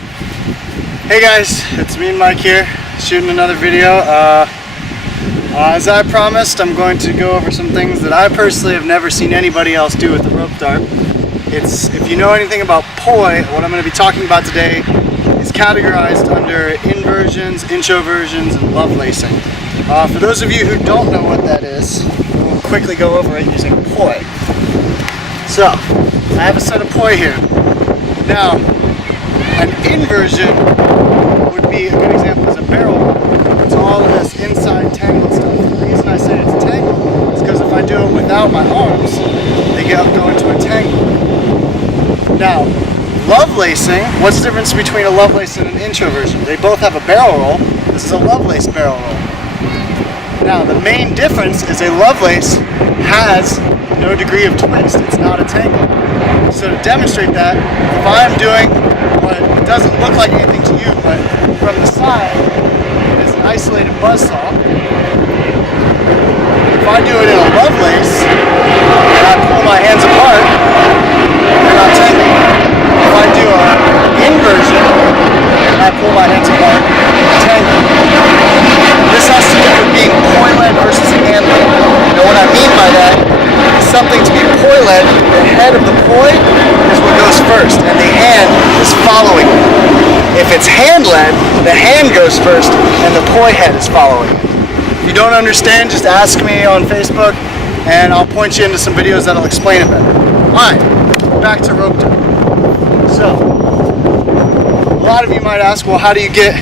Hey guys, it's me and Mike here, shooting another video. As I promised, I'm going to go over some things that I personally have never seen anybody else do with the rope dart. If you know anything about poi, what I'm going to be talking about today is categorized under inversions, introversions, and lovelacing. For those of you who don't know what that is, we'll quickly go over it using poi. So, I have a set of poi here. Now, an inversion would be a good example is a barrel roll. It's all of this inside tangled stuff. The reason I say it's tangled is because if I do it without my arms, they go into a tangle. Now, lovelacing, what's the difference between a lovelace and an introversion? They both have a barrel roll. This is a lovelace barrel roll. Now, the main difference is a lovelace has no degree of twist. It's not a tangle. So to demonstrate that, if I'm doing what doesn't look like anything to you, but from the side is an isolated buzzsaw. If I do it in a lovelace and I pull my hands apart, they're not tangled. If I do an inversion and I pull my hands apart, they're tangled. This has to do with being poi-led versus hand-led. Now what I mean by that is something to be poi-led, the head of the poi is what goes first, and the hand is following it. If it's hand-led, the hand goes first, and the poi head is following it. If you don't understand, just ask me on Facebook, and I'll point you into some videos that'll explain it better. Alright, back to rope dart. So, a lot of you might ask, well, how do you get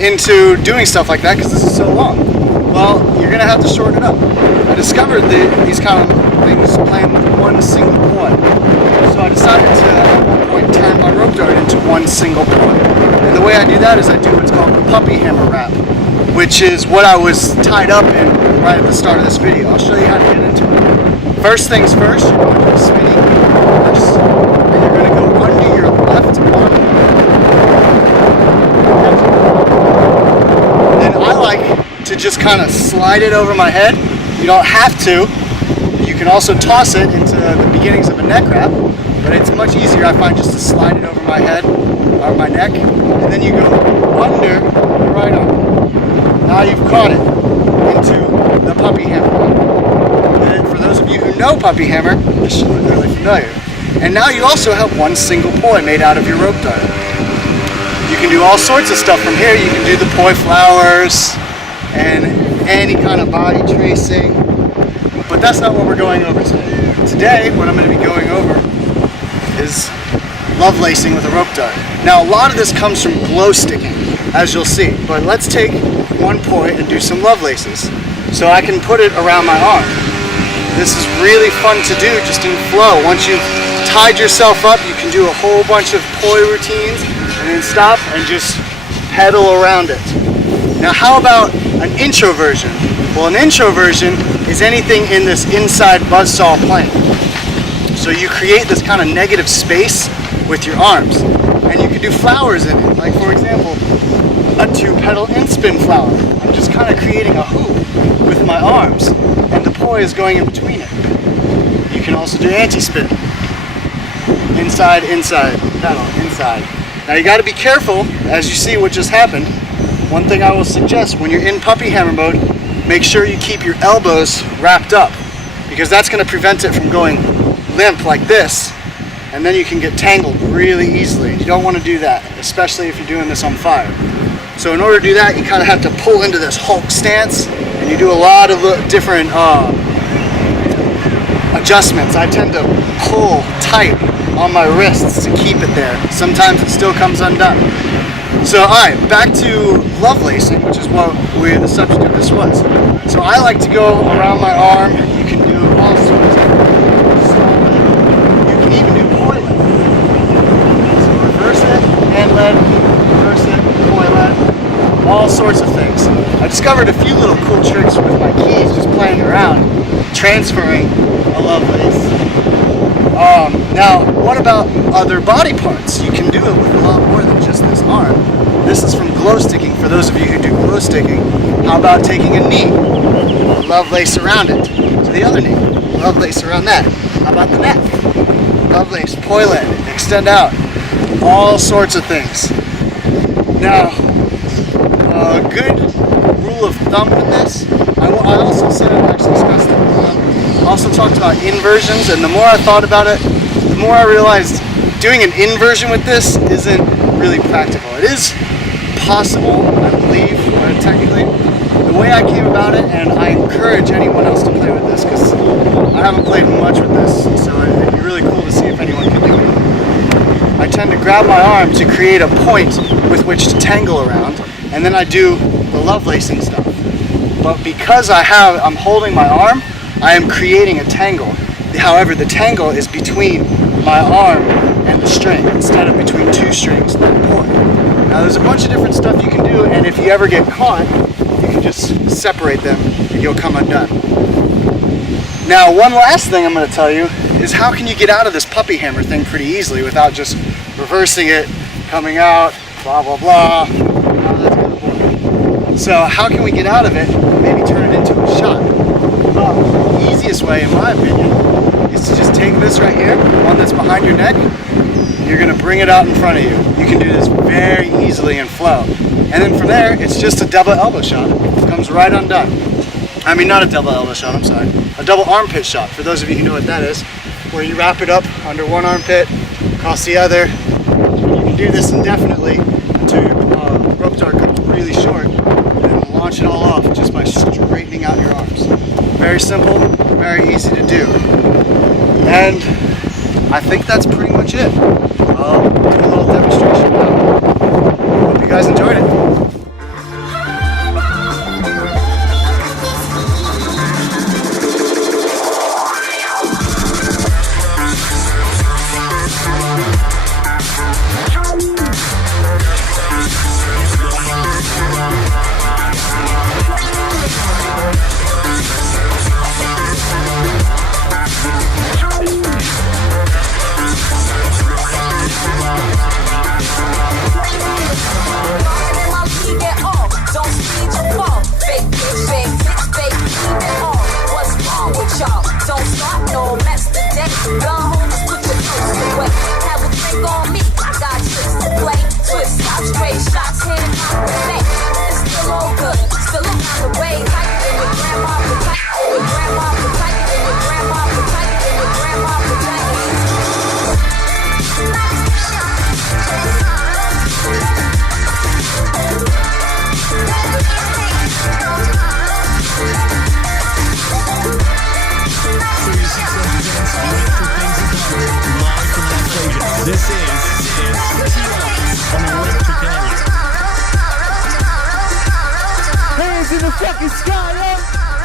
into doing stuff like that, because this is so long? Well, you're going to have to shorten it up. I discovered these kind of things playing with one single poi. So I decided to, at one point, turn my rope dart into one single poi. And the way I do that is I do what's called the puppy hammer wrap, which is what I was tied up in right at the start of this video. I'll show you how to get into it. First things first, you're going to do a spinning first, and you're going to go under your left arm. Then I like to just kind of slide it over my head. You don't have to. You can also toss it into the beginnings of a neck wrap, but it's much easier, I find, just to slide it over my head or my neck, and then you go under the right arm. Now you've caught it into the puppy hammer. And for those of you who know puppy hammer, this should look really familiar. And now you also have one single poi made out of your rope dart. You can do all sorts of stuff from here. You can do the poi flowers and any kind of body tracing, but that's not what we're going over today. Today, what I'm going to be going over is lovelacing with a rope dart. Now, a lot of this comes from glow sticking, as you'll see, but let's take one poi and do some lovelaces. So I can put it around my arm. This is really fun to do just in flow. Once you've tied yourself up, you can do a whole bunch of poi routines and then stop and just pedal around it. Now, how about an introversion? Well, an introversion is anything in this inside buzzsaw plane. So you create this kind of negative space with your arms, and you can do flowers in it. Like, for example, a 2-petal in-spin flower. I'm just kind of creating a hoop with my arms, and the poi is going in between it. You can also do anti-spin. Inside, inside, pedal, inside. Now you got to be careful, as you see what just happened. One thing I will suggest, when you're in puppy hammer mode, make sure you keep your elbows wrapped up, because that's going to prevent it from going limp like this, and then you can get tangled really easily. You don't want to do that, especially if you're doing this on fire. So in order to do that, you kind of have to pull into this Hulk stance, and you do a lot of different adjustments. I tend to pull tight on my wrists to keep it there. Sometimes it still comes undone. So alright, back to lovelacing, which is what the subject of this was. So I like to go around my arm. You can do all sorts of you can even do poi-led. So reverse it, hand-led, reverse it, poi-led, all sorts of things. I discovered a few little cool tricks with my keys just playing around, transferring a lovelace. Now, what about other body parts? You can do it with a lot more than just this arm. This is from glow sticking. For those of you who do glow sticking, how about taking a knee, lovelace around it, to the other knee, lovelace around that. How about the neck? Lovelace, poi-led, extend out, all sorts of things. Now, a good rule of thumb with this, I also said I've actually discussed it. Also talked about inversions, and the more I thought about it, the more I realized doing an inversion with this isn't really practical. It is possible, I believe, technically. The way I came about it, and I encourage anyone else to play with this, because I haven't played much with this, so it'd be really cool to see if anyone can do it. I tend to grab my arm to create a point with which to tangle around, and then I do the Lovelacing stuff. But because I'm holding my arm, I am creating a tangle. However, the tangle is between my arm and the string instead of between two strings like pulling. Now there's a bunch of different stuff you can do, and if you ever get caught, you can just separate them and you'll come undone. Now one last thing I'm going to tell you is how can you get out of this puppy hammer thing pretty easily without just reversing it, coming out, blah blah blah. So how can we get out of it and maybe turn it into a shot? Well, the easiest way, in my opinion, is to just take this right here, the one that's behind your neck, and you're going to bring it out in front of you. You can do this very easily and flow. And then from there, it's just a double elbow shot. It comes right undone. I mean, not a double elbow shot, I'm sorry. A double armpit shot, for those of you who know what that is, where you wrap it up under one armpit, across the other. You can do this indefinitely until your rope dart comes really short, and launch it all off just by straightening out your arms. Very simple, very easy to do. And I think that's pretty much it. I'll do a little demonstration now. Hope you guys enjoyed it. Don't start no mess today. Go home and put your clothes away. Have a drink on me, I got tricks to play. Twist out straight shots, hit it out the face. It's still all good, still around the way. Tight in your grandma, tight in your grandma, tight in your grandma, tight in your grandma, tight. This is on electric area. Hands in the fucking sky, yo!